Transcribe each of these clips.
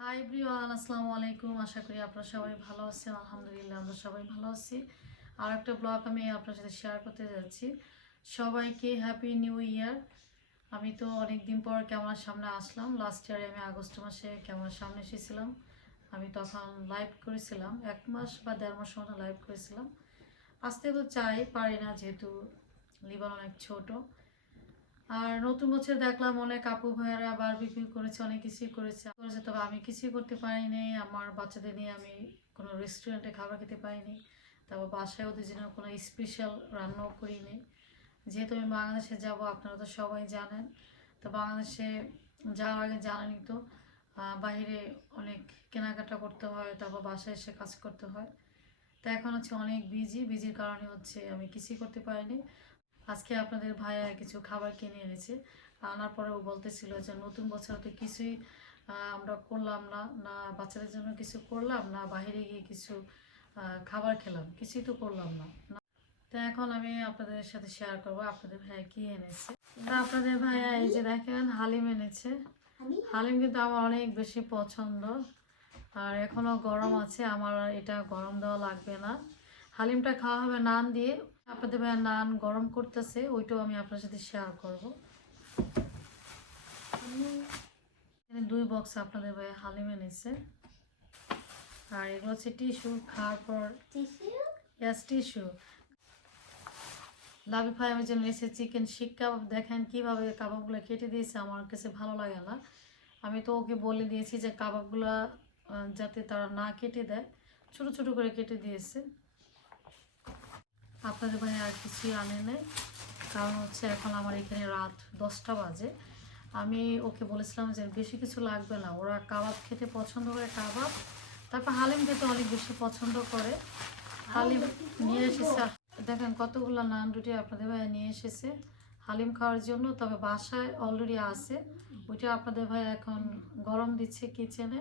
High ব্রিওয়ান আসসালামু আলাইকুম। আশা করি আপনারা সবাই ভালো আছেন। আলহামদুলিল্লাহ, আমরা সবাই ভালো আছি। আর একটা ব্লগ আমি আপনার সাথে শেয়ার করতে যাচ্ছি। সবাইকে হ্যাপি নিউ ইয়ার আমি তো অনেক দিন পর ক্যামেরার সামনে আসলাম। লাস্ট ইয়ারে আমি আগস্ট মাসে ক্যামেরার সামনে এসেছিলাম। আমি তখন লাইভ করেছিলাম। এক মাস বা দেড় মাস মতো লাইভ করেছিলাম। আসতে তো চাই, পারি না যেহেতু লিবান অনেক ছোট। আর নতুন বছর দেখলাম অনেক আপু ভাইয়ারা বারবিকিউ করেছে, অনেক কিছুই করেছে। করেছে তবে আমি কিছুই করতে পারিনি। আমার বাচ্চাদের নিয়ে আমি কোনো রেস্টুরেন্টে খাবার খেতে পারিনি। তারপর বাসায় ওদের জন্য কোনো স্পেশাল রান্নাও করিনি। যেহেতু আমি বাংলাদেশে যাব, আপনারা তো সবাই জানেন। তো বাংলাদেশে যাওয়ার আগে জানেনই তো বাইরে অনেক কেনাকাটা করতে হয়, তারপর বাসায় এসে কাজ করতে হয়। তো এখন হচ্ছে অনেক বিজি বিজির কারণে হচ্ছে আমি কিছুই করতে পারিনি। আজকে আপনাদের ভাইয়া কিছু খাবার কিনে এনেছে। আনার পরে ও বলতেছিল যে নতুন বছর তো কিছুই আমরা করলাম না না বাচ্চাদের জন্য কিছু করলাম না বাইরে গিয়ে কিছু খাবার খেলাম কিছুই তো করলাম না। তো এখন আমি আপনাদের সাথে শেয়ার করব আপনাদের ভাইয়া কি এনেছে। তা আপনাদের ভাইয়া এই যে দেখেন হালিম এনেছে। হালিম? কিন্তু আমার অনেক বেশি পছন্দ। আর এখনও গরম আছে আমার এটা গরম দেওয়া লাগবে না। হালিমটা খাওয়া হবে নান দিয়ে আপনাদের ভাইয়া নান গরম করতেছে, ওইটাও আমি আপনার সাথে শেয়ার করব। দুই বক্স আপনাদের ভাইয়া হালিম এনেছে আর এগুলো হচ্ছে টিস্যু খাওয়ার পর ইয়াস টিস্যু লাভি ভাই আমার জন্য এসে চিকেন শিক কাবাব দেখেন কীভাবে কাবাবগুলো কেটে দিয়েছে, আমার কাছে ভালো লাগে না। আমি তো ওকে বলে দিয়েছি যে কাবাবগুলো যাতে তারা না কেটে দেয়। ছোট ছোট করে কেটে দিয়েছে। আপনাদের ভাই আর কিছুই আনে নেই। কারণ হচ্ছে এখন আমার এখানে রাত দশটা বাজে। আমি ওকে বলেছিলাম যে বেশি কিছু লাগবে না। ওরা কাবাব খেতে পছন্দ করে কাবাব। তারপর হালিম খেতে অনেক বেশি পছন্দ করে। হালিম নিয়ে এসেছে। দেখেন কতগুলো নান রুটি আপনাদের ভাইয়া নিয়ে এসেছে। হালিম খাওয়ার জন্য, তবে বাসায় অলরেডি আছে। ওইটা আপনাদের ভাই এখন গরম দিচ্ছে কিচেনে।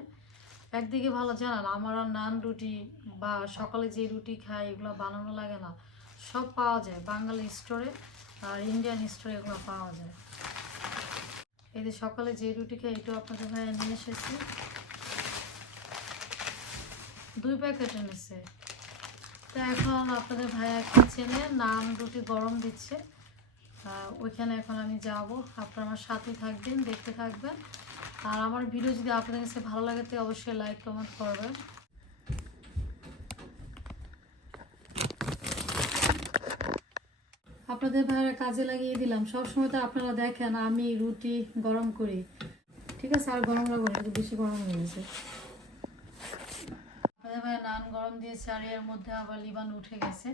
একদিকে ভালো, জানান, আমার আর নান রুটি বা সকালে যে রুটি খাই, এগুলো বানানো লাগে না। সব পাওয়া যায়। বাঙালি স্টোরে আর ইন্ডিয়ান স্টোরে এগুলো পাওয়া যায়। এই যে সকালে যে রুটি খাই, এটাও আপনাদের ভাই নিয়ে এসেছি। দুই প্যাকেট এনেছে। তো এখন আপনাদের ভাইয়া কিচেনে নান, রুটি গরম দিচ্ছে। ওইখানে এখন আমি যাব। আপনারা আমার সাথে থাকবেন, দেখতে থাকবেন। আর আমার ভিডিও যদি আপনাদের কাছে ভালো লাগে, তো অবশ্যই লাইক কমেন্ট করবেন। আপনাদের ভাইয়ের কাজে লাগিয়ে দিলাম। সব সময় তো আপনারা দেখেন, আমি রুটি গরম করি। ঠিক আছে? আর গরম লাগবে একটু বেশি গরম হয়ে গেছে। আপনাদের ভাই নান গরম দিয়েছে, আর এর মধ্যে আবার লিবান উঠে গেছে।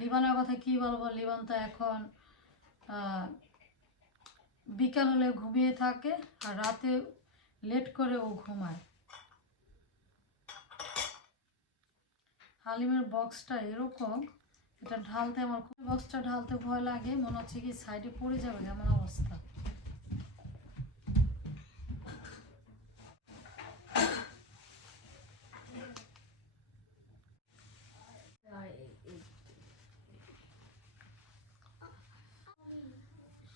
লিবানের কথা কি বলব? লিবান তো এখন বিকাল হলে ঘুমিয়ে থাকে, আর রাতে লেট করে ও ঘুমায়। হালিমের বক্সটা এরকম। এটা ঢালতে আমার খুব বক্সটা ঢালতে ভয় লাগে, মনে হচ্ছে কি সাইডে পড়ে যাবে এমন অবস্থা।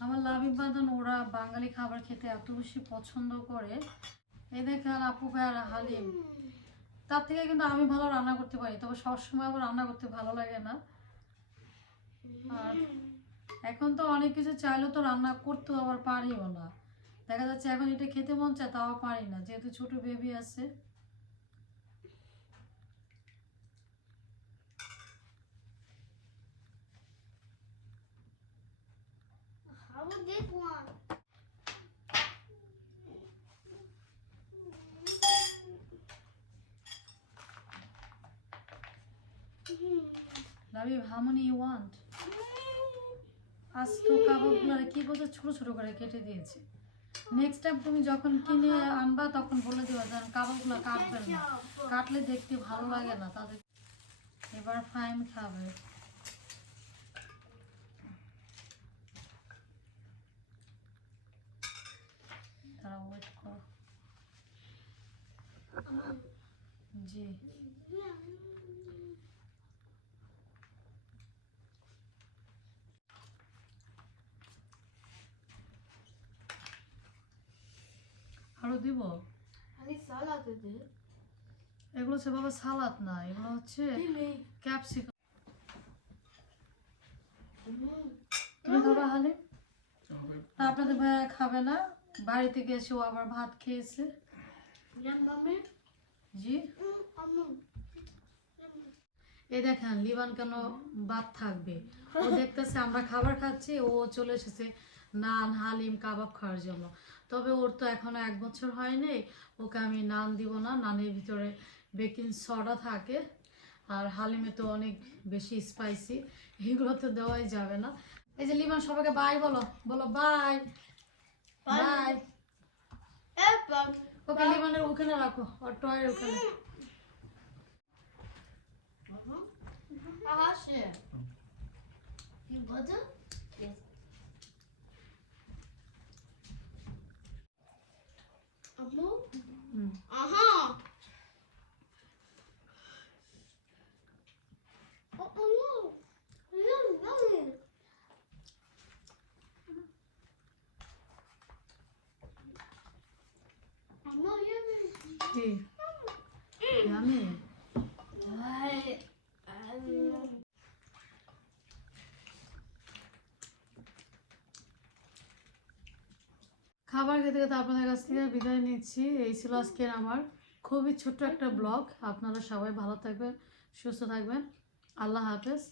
আমার লাভিব বাদন ওরা বাঙালি খাবার খেতে এত বেশি পছন্দ করে। এই দেখেন আপু ভাইয়ার হালিম। তার থেকে কিন্তু আমি ভালো রান্না করতে পারি, তবে সবসময় আবার রান্না করতে ভালো লাগে না। আর এখন তো অনেক কিছু চাইলেও তো রান্না করতেও আবার পারিও না। দেখা যাচ্ছে এখন এটা খেতে মন চায়, তাও পারি না, যেহেতু ছোট বেবি আছে। How would this one? How many you want আজ তো কাবাবগুলো কি করছে ছোট ছোট করে কেটে দিয়েছে। নেক্সট টাইম তুমি যখন কিনে আনবা, তখন বলে দেবা যেন কাবাবগুলো কাটবেন না। কাটলে দেখতে ভালো লাগে না, তাদের। এবার ফাইন খাবে। তারা ওয়েট জি। আরও দিব? hani salad dedi. এগুলো হচ্ছে বাবা সালাদ না এগুলো হচ্ছে ক্যাপসিকাম. তুমি খাবা হালি? তা আপনাদের ভাইয়া খাবে না? বাড়ি থেকে এসে ও আবার ভাত খেয়েছে। জি. এই দেখেন লিবান কেন ভাত থাকবে? ও দেখতেছে আমরা খাবার খাচ্ছি ও চলে এসেছে। নান হালিম কাবাব খাওয়ার জন্য। তবে ওর তো এখনও এক বছর হয়নি। ওকে আমি নান দিব না নানের ভিতরে বেকিং সডা থাকে। আর হালিমে তো অনেক বেশি স্পাইসি এগুলো তো দেওয়াই যাবে না। এই যে লিমান সবাইকে বাই বলো। বলো বাই বাই. ওকে লিমানের ওখানে রাখো ওর টয়ের ওখানে। Aha, schön. 한번? 응. 아하! 어, 아니야. 아니야, 아니야. 엄마, 얘는. 네. 야매. খাবার খেতে খেতে আপনাদের কাছ থেকে বিদায় নিচ্ছি। এই ছিল আজকের আমার খুবই ছোট্ট একটা ব্লগ। আপনারা সবাই ভালো থাকবেন, সুস্থ থাকবেন। আল্লাহ হাফেজ।